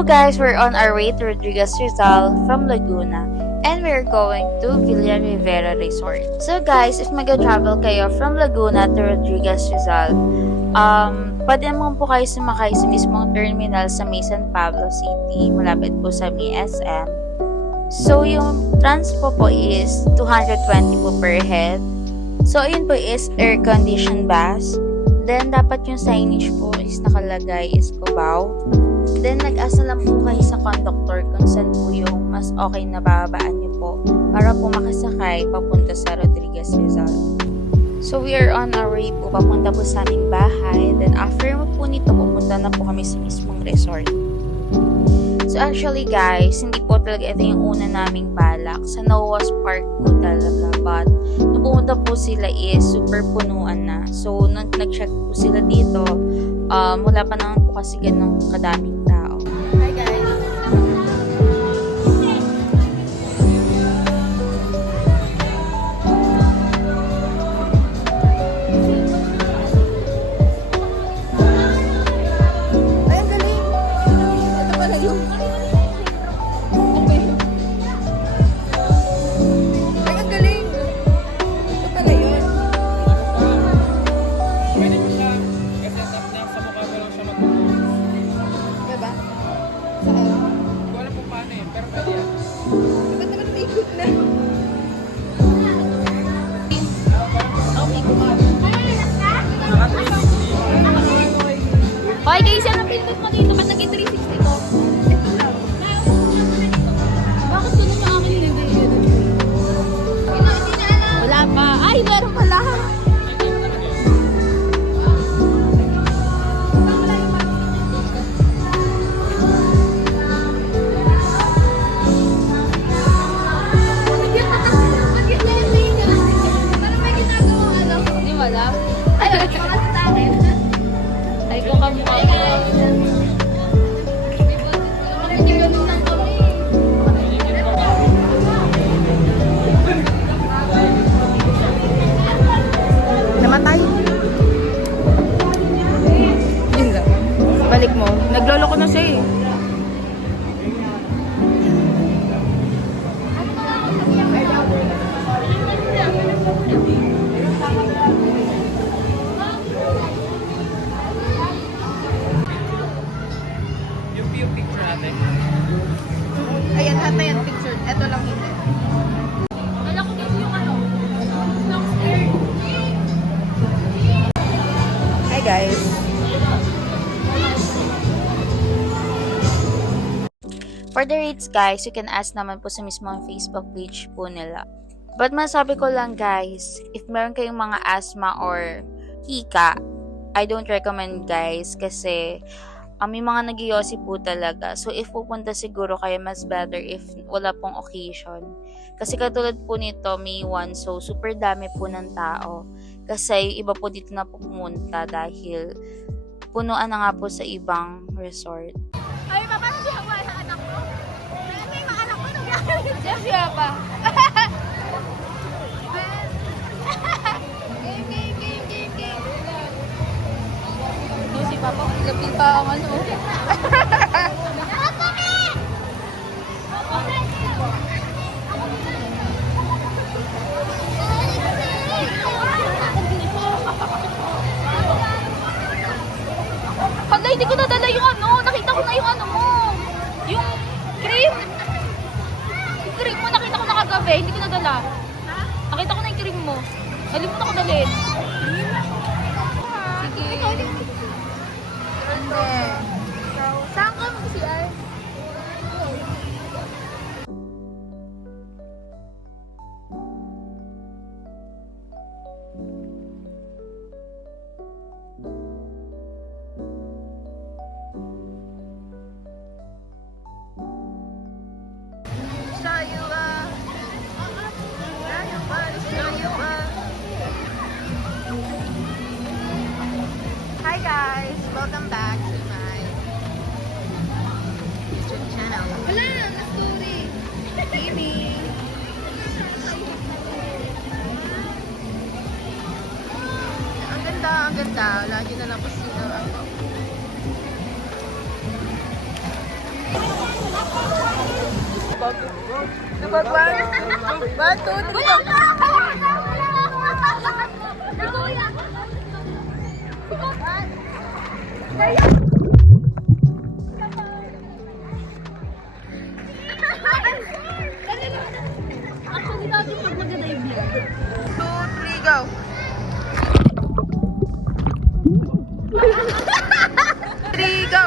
So guys, we're on our way to Rodriguez Rizal from Laguna and we're going to Villa Rivera Resort. So guys, if mag-travel kayo from Laguna to Rodriguez Rizal, pwede naman po kayo sumakay sa mismong terminal sa may San Pablo City, malapit po sa may SM. So yung transpo po is 220 po per head. So ayun po is air-conditioned bus. Then dapat yung signage po is nakalagay is Cubao. Then, nag-asa lang po kayo sa conductor kung saan po yung mas okay na bababaan nyo po para po makasakay papunta sa Rodriguez Rizal. So, we are on our way po papunta po sa aming bahay. Then, after mo po nito, pupunta na po kami sa mismong resort. So, actually guys, hindi po talaga ito yung una naming balak. Sa Noah's Park po talaga. But, nung pumunta po sila is super punuan na. So, nung nag-check po sila dito, wala pa naman po kasi ganong kadaming tao. Hi guys! Ay, ang galing! Ito pala yun. Okay. Ay, ang galing! Ito pala yun. Pwede mo siya i-set up niya sa mukha mo lang siya mag-move. Diba? Saan? Hindi ko alam kung paano eh, pero pwede yan. Ba't naman umiikot na? Okay guys, yan ang pinipit mo dito. Ba't naging 360 to? Bakit ganun yung akin hindi? Wala pa. Ay, meron pala. Hindi wala. Ay, ay, kung kamukha ko. Hindi ganun lang kami. Namatay. Yun lang. Balik mo. Naglolo ko na siya eh. Yung picture natin. Ayan, lahat na yan pictured. Ito lang hindi. Wala ko dito yung ano. Snows air. Hi guys. For the rates guys, you can ask naman po sa mismong Facebook page po nila. But masabi ko lang guys, if meron kayong mga asthma or hika, I don't recommend guys kasi may mga nagyosi po talaga. So if pupunta siguro kayo, mas better if wala pong occasion. Kasi katulad po nito, May 1, so super dami po ng tao. Kasi iba po dito na pumunta dahil punuan na nga po sa ibang resort. Ay, paano di ako ang anak ko? Ano yung mga anak ko? Jeff, siya pa. Game. No, si Papa, lapit pa ang ano. Hala, hindi ko nadala yung ano. Nakita ko na yung ano mo. Yung cream. Yung cream mo, nakita ko na kagabi. Hindi ko nadala. Nakita ko na yung cream mo. Nalimutan ko dalhin. Sige. Hindi. Saan ka mag-CR? Hi guys! Welcome back to my YouTube channel. Wala, na-story. Baby! Ang ganda. Lagi na lang kasi ako. Lubag 1, 2, 3, go! Actually, dati pag nag-dive na. 2, 3, go! Three, go!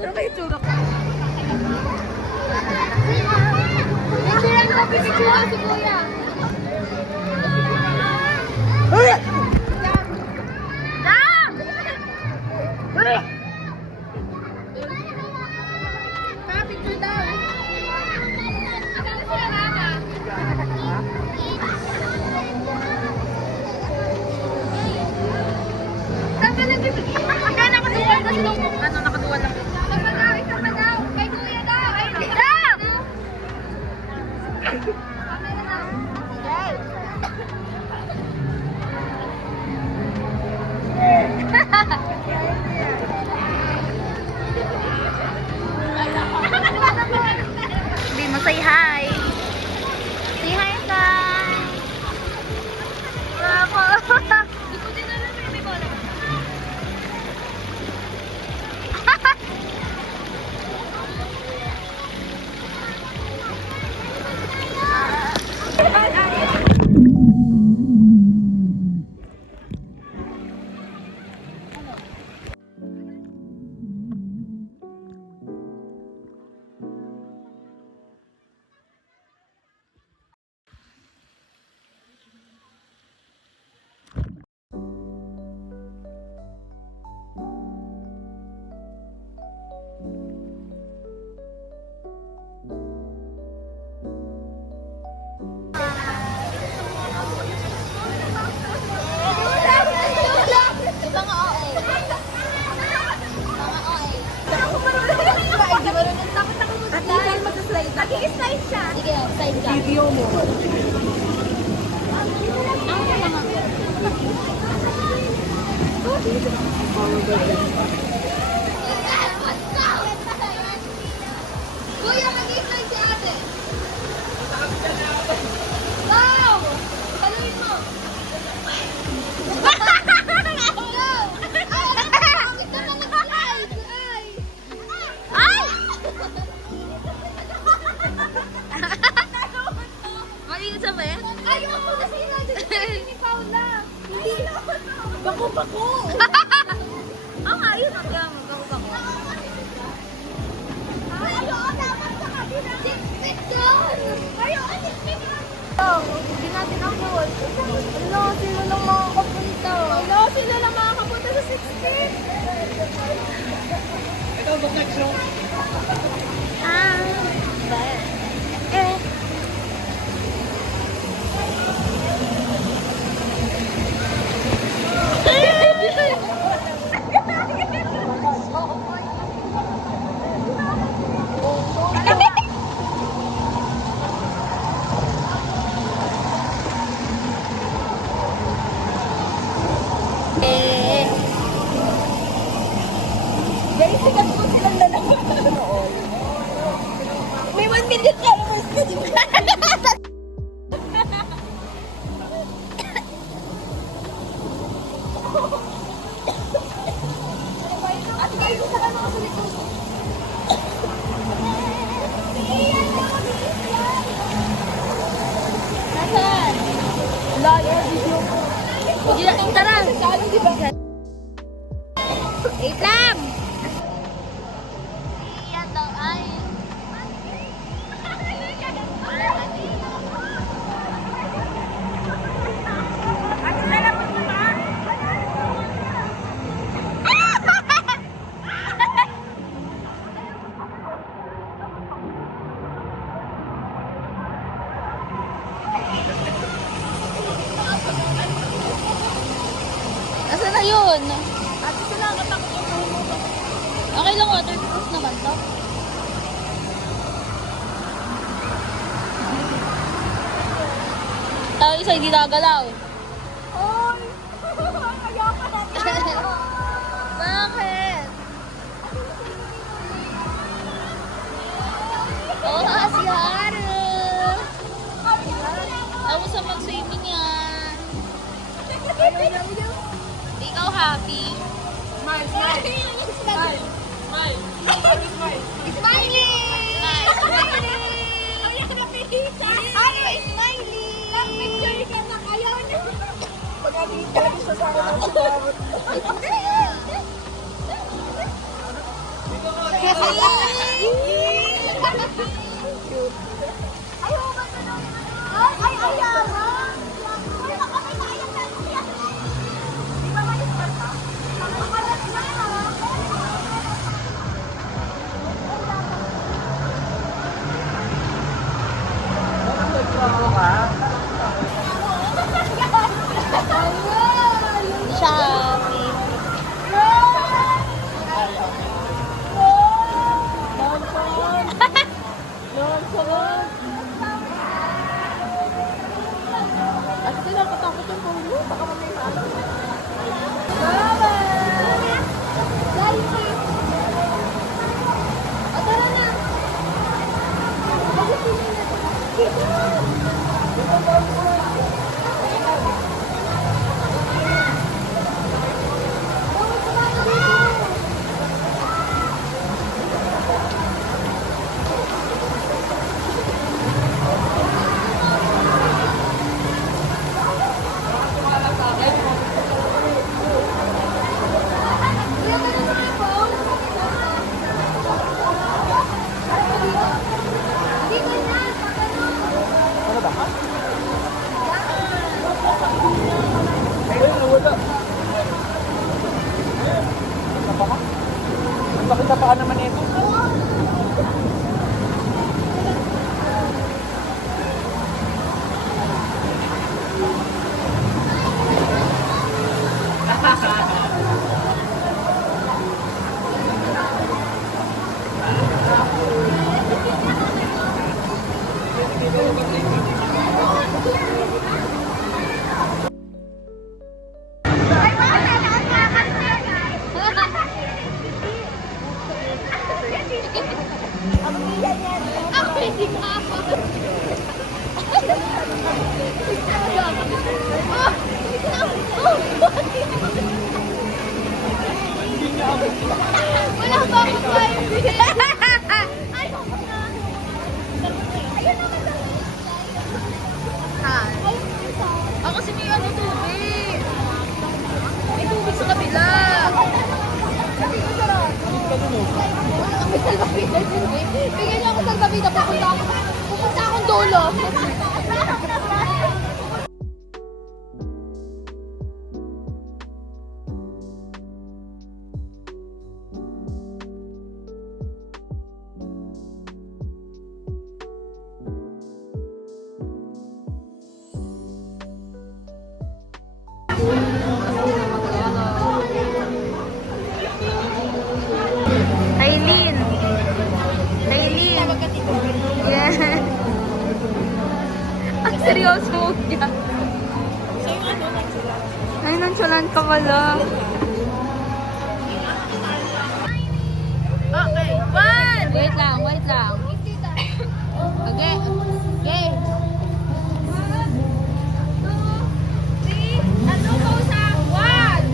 Ano ba yung tsura ko? Picturean ko, picturean si Kuya. Picture daw. Saan ka nag-picture? Hindi, nakaduwal na sila. Ano, nakaduwa lang. Isa pa daw. Kay Kuya daw. Ay, hindi daw. Camera daw. Yay. Hindi mo say hi. Say hi, guys. Ako. Di ko din alam eh, may bola. Mga OA. Mga OA. At least ay mag-slide. Nag-i-slide siya. Sige, slide ka. Video mo. Kuya, nag-i-slide si ate. Wow! Paluin mo. Go! Ay, bakit ka na nag-slide? Ay! Ay! Malinis sa ba yan? Ayoko na sila. Ni Paula. Hindi. Bako-bako. Oo nga, yun ang kaya mo. Bako-bako. Ayoko dapat sa kabila. Sit down. Ayoko, sit Hindi natin afford. Ano, sino lang makakapunta? Hello, sila lang makakapunta sa 16. Ito, book next show. Guys, sikat po silang dalawa. May 1 million followers ka, di ba? At guys, isa ka mga sulit. Nasaan? Lalo, video ko. Tara! Saan, di ba? Wait lang! Yan daw ay. Nasaan na yun? At ito lang, katakot yung puno. Okay lang, waterproof naman to. Tayo yung isa hindi nagalaw. Oy! Ayoko na. Bakit? Oo, si Haru. Ako sa mag-swimming yan. Ikaw happy? Smile, smile. Smile. Smile. Smile. Smile. Smiling! Nice. Ay, ako napilita! Ano, smiling! Nag-picture ka na kayo! Pag-alita siya sa akin ang sumabot. Ayaw ba ito na? Ay, ayaw! Ay, nakakay na ayaw na. Di ba may start ka? Makalat na. Hindi siya happy. Ang bakit na paa naman ito? Wala ba akong vibe? Ako kasi may ano tubig. May tubig sa kabila. Bigyan niyo ako salbabida, pupunta akong dulo. Kailin. Kailin. Yeah. Ang seryoso mo niya. Ay, nonchalant ka pala. Okay, one! Wait lang, wait lang. Okay, okay. Ano ko sa 1,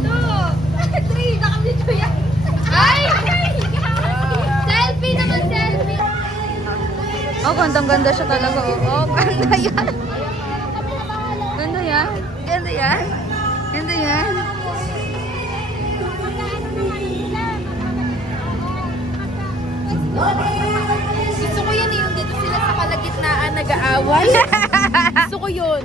2, 3, nakamito yan. Ay! Selfie naman, selfie. Oh, gandang-ganda siya talaga. Oh, ganda yan. Ganda yan. Ganda yan. Ganda yan. Gusto ko yan yung dito sila sa kalagitnaan nag-aaway. Gusto ko yun.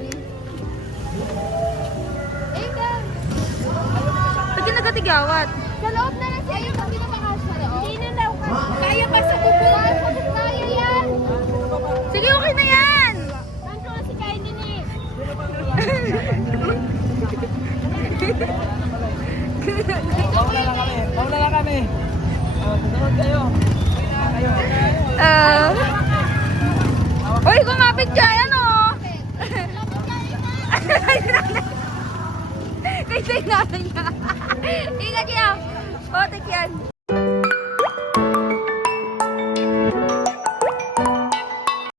Ba't ka nagatigawat? Sa loob na lang siya yung hindi na makasya sa loob. Hindi na daw. Kaya pa sa bubuan. Kaya yan. Sige, okay na yan. Tanto na si Kainin eh. Mauna lang kami. Mauna lang kami. Sunod kayo. Kayo. Uy, kumapit ka. Ano? Ito yung nanay niya. Ingat yan. Potek yan.